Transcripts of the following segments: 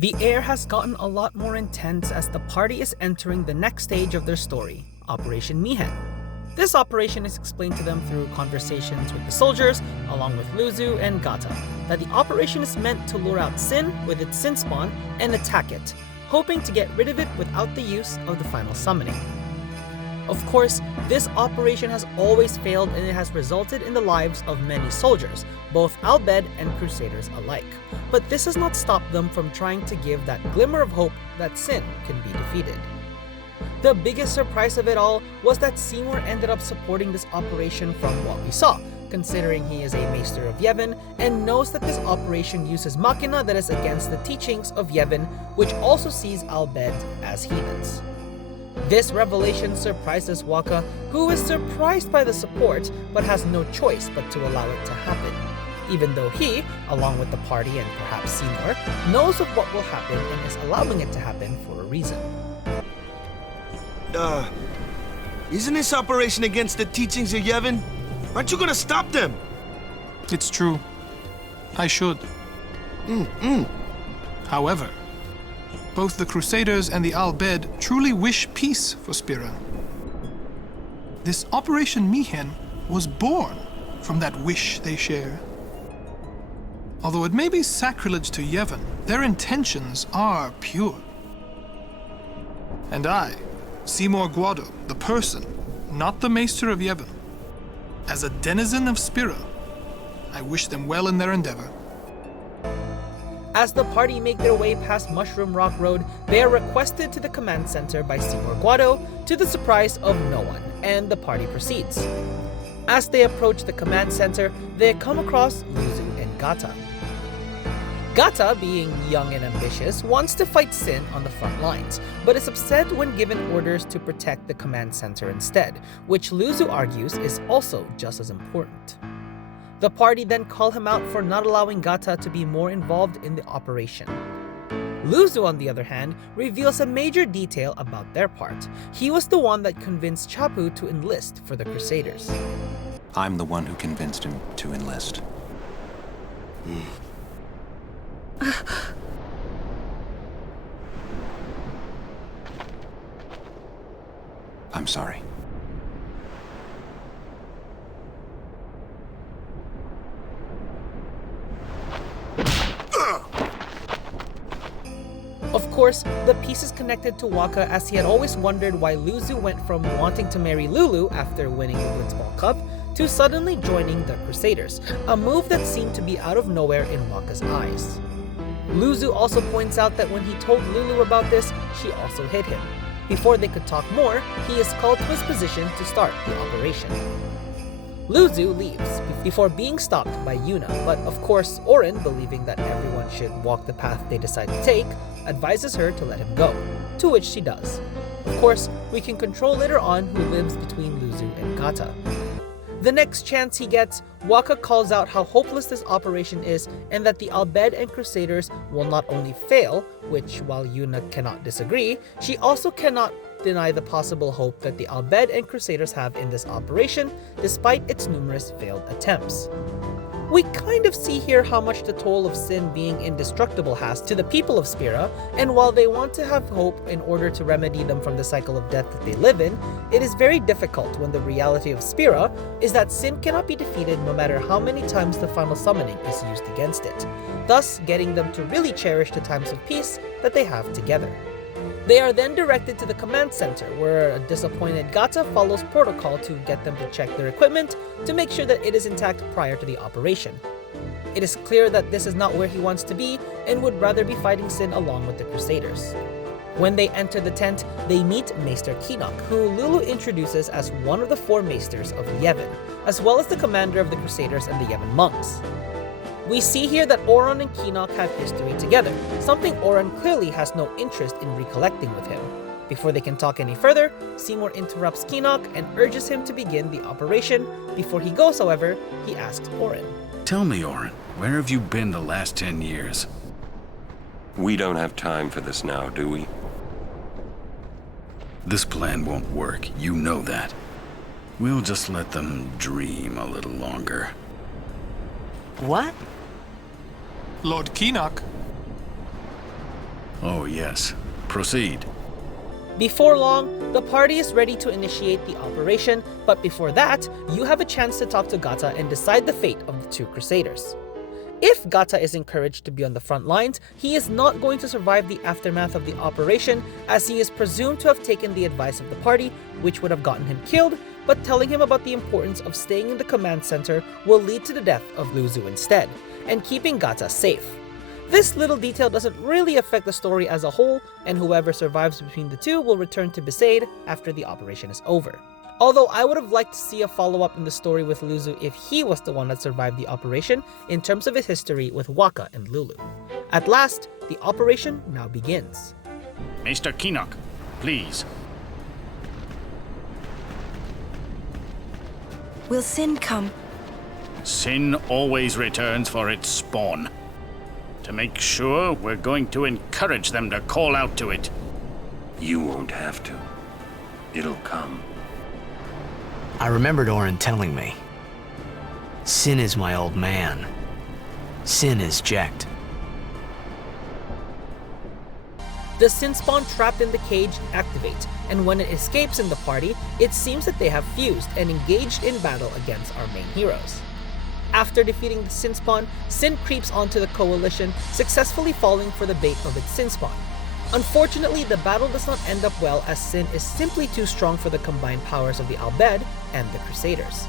The air has gotten a lot more intense as the party is entering the next stage of their story, Operation Mihen. This operation is explained to them through conversations with the soldiers, along with Luzu and Gata, that the operation is meant to lure out Sin with its Sin spawn and attack it, hoping to get rid of it without the use of the final summoning. Of course, this operation has always failed and it has resulted in the lives of many soldiers, both Al-Bhed and Crusaders alike. But this has not stopped them from trying to give that glimmer of hope that Sin can be defeated. The biggest surprise of it all was that Seymour ended up supporting this operation from what we saw, considering he is a Maester of Yevon and knows that this operation uses Machina that is against the teachings of Yevon, which also sees Al-Bhed as heathens. This revelation surprises Waka, who is surprised by the support but has no choice but to allow it to happen, even though he, along with the party and perhaps Seymour, knows of what will happen and is allowing it to happen for a reason. Isn't this operation against the teachings of Yevon? Aren't you gonna stop them? It's true. I should. However, both the Crusaders and the Al-Bhed truly wish peace for Spira. This Operation Mihen was born from that wish they share. Although it may be sacrilege to Yevon, their intentions are pure. And I, Seymour Guado, the person, not the Maester of Yevon, as a denizen of Spira, I wish them well in their endeavor. As the party make their way past Mushroom Rock Road, they are requested to the command center by Seymour Guado, to the surprise of no one, and the party proceeds. As they approach the command center, they come across Luzu and Gata. Gata, being young and ambitious, wants to fight Sin on the front lines, but is upset when given orders to protect the command center instead, which Luzu argues is also just as important. The party then call him out for not allowing Gata to be more involved in the operation. Luzu, on the other hand, reveals a major detail about their part. He was the one that convinced Chapu to enlist for the Crusaders. I'm the one who convinced him to enlist. I'm sorry. Of course, the piece is connected to Waka, as he had always wondered why Luzu went from wanting to marry Lulu after winning the Blitzball Cup to suddenly joining the Crusaders, a move that seemed to be out of nowhere in Waka's eyes. Luzu also points out that when he told Lulu about this, she also hit him. Before they could talk more, he is called to his position to start the operation. Luzu leaves before being stopped by Yuna, but of course Oren, believing that everyone should walk the path they decide to take, advises her to let him go, to which she does. Of course, we can control later on who lives between Luzu and Gata. The next chance he gets, Waka calls out how hopeless this operation is and that the Al-Bhed and Crusaders will not only fail, which while Yuna cannot disagree, she also cannot deny the possible hope that the Al-Bhed and Crusaders have in this operation, despite its numerous failed attempts. We kind of see here how much the toll of Sin being indestructible has to the people of Spira, and while they want to have hope in order to remedy them from the cycle of death that they live in, it is very difficult when the reality of Spira is that Sin cannot be defeated no matter how many times the final summoning is used against it, thus getting them to really cherish the times of peace that they have together. They are then directed to the command center, where a disappointed Gata follows protocol to get them to check their equipment to make sure that it is intact prior to the operation. It is clear that this is not where he wants to be and would rather be fighting Sin along with the Crusaders. When they enter the tent, they meet Maester Kinok, who Lulu introduces as one of the 4 Maesters of Yevon, as well as the commander of the Crusaders and the Yevon monks. We see here that Oron and Kinok have history together, something Oron clearly has no interest in recollecting with him. Before they can talk any further, Seymour interrupts Kinok and urges him to begin the operation. Before he goes, however, he asks Oron. Tell me, Oron, where have you been the last 10 years? We don't have time for this now, do we? This plan won't work, you know that. We'll just let them dream a little longer. What? Lord Kinok. Oh, yes. Proceed. Before long, the party is ready to initiate the operation, but before that, you have a chance to talk to Gata and decide the fate of the two Crusaders. If Gata is encouraged to be on the front lines, he is not going to survive the aftermath of the operation, as he is presumed to have taken the advice of the party, which would have gotten him killed, but telling him about the importance of staying in the command center will lead to the death of Luzu instead, and keeping Gata safe. This little detail doesn't really affect the story as a whole, and whoever survives between the two will return to Besaid after the operation is over. Although I would have liked to see a follow-up in the story with Luzu if he was the one that survived the operation in terms of his history with Wakka and Lulu. At last, the operation now begins. Mr. Kinnock, please. Will Sin come? Sin always returns for its spawn. To make sure, we're going to encourage them to call out to it. You won't have to. It'll come. I remembered Orin telling me. Sin is my old man. Sin is Jecht. The Sin spawn trapped in the cage activates, and when it escapes in the party, it seems that they have fused and engaged in battle against our main heroes. After defeating the Sin spawn, Sin creeps onto the coalition, successfully falling for the bait of its Sin spawn. Unfortunately, the battle does not end up well, as Sin is simply too strong for the combined powers of the Al Bhed and the Crusaders.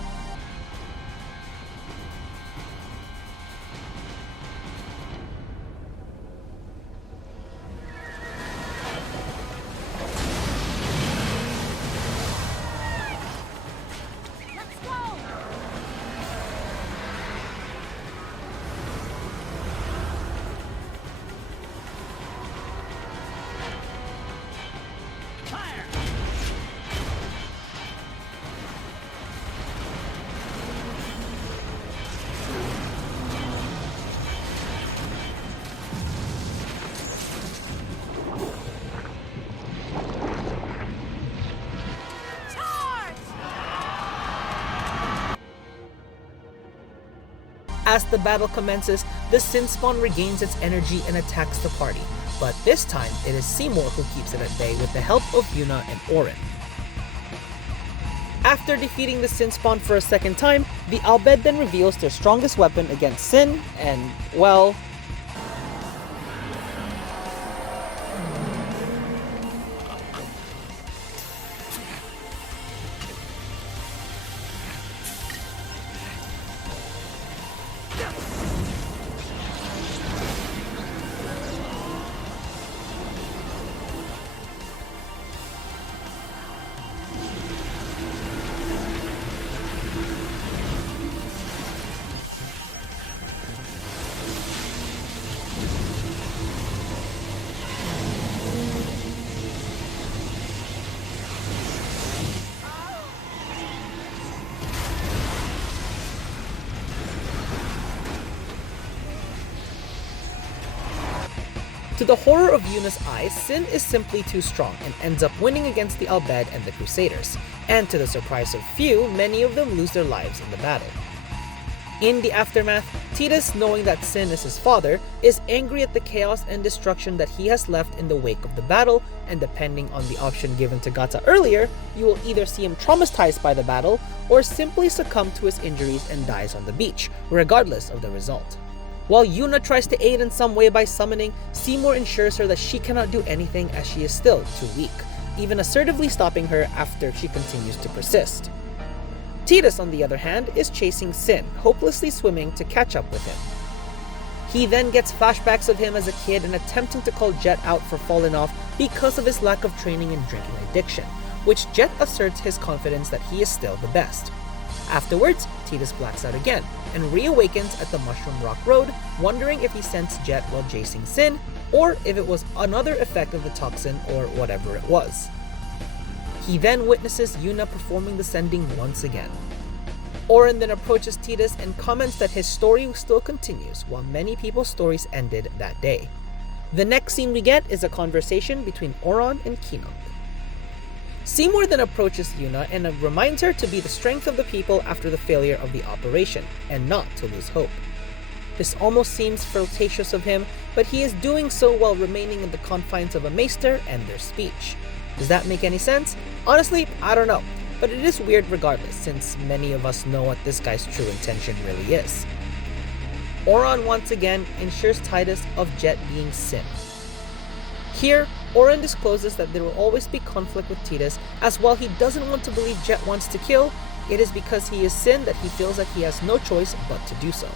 As the battle commences, the Sin spawn regains its energy and attacks the party, but this time it is Seymour who keeps it at bay with the help of Yuna and Orin. After defeating the Sin spawn for a second time, the Al Bhed then reveals their strongest weapon against Sin, and, well, to the horror of Yuna's eyes, Sin is simply too strong and ends up winning against the Al Bhed and the Crusaders, and to the surprise of few, many of them lose their lives in the battle. In the aftermath, Tidus, knowing that Sin is his father, is angry at the chaos and destruction that he has left in the wake of the battle, and depending on the option given to Gata earlier, you will either see him traumatized by the battle, or simply succumb to his injuries and dies on the beach, regardless of the result. While Yuna tries to aid in some way by summoning, Seymour ensures her that she cannot do anything as she is still too weak, even assertively stopping her after she continues to persist. Tidus, on the other hand, is chasing Sin, hopelessly swimming to catch up with him. He then gets flashbacks of him as a kid and attempting to call Jet out for falling off because of his lack of training and drinking addiction, which Jet asserts his confidence that he is still the best. Afterwards, Tidus blacks out again, and reawakens at the Mushroom Rock Road, wondering if he sensed Jet while chasing Sin, or if it was another effect of the toxin or whatever it was. He then witnesses Yuna performing the sending once again. Orin then approaches Tidus and comments that his story still continues, while many people's stories ended that day. The next scene we get is a conversation between Oron and Kinnock. Seymour then approaches Yuna and reminds her to be the strength of the people after the failure of the operation, and not to lose hope. This almost seems flirtatious of him, but he is doing so while remaining in the confines of a maester and their speech. Does that make any sense? Honestly, I don't know, but it is weird regardless, since many of us know what this guy's true intention really is. Oron once again ensures Titus of Jet being Sin. Here, Oron discloses that there will always be conflict with Titus, as while he doesn't want to believe Jet wants to kill, it is because he is Sin that he feels like he has no choice but to do so.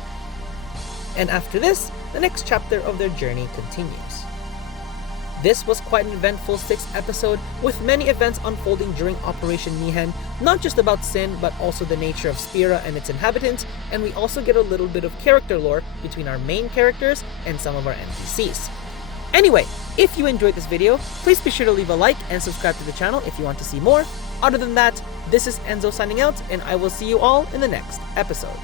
And after this, the next chapter of their journey continues. This was quite an eventful 6th episode, with many events unfolding during Operation Mi'ihen, not just about Sin, but also the nature of Spira and its inhabitants, and we also get a little bit of character lore between our main characters and some of our NPCs. Anyway, if you enjoyed this video, please be sure to leave a like and subscribe to the channel if you want to see more. Other than that, this is Enzo signing out, and I will see you all in the next episode.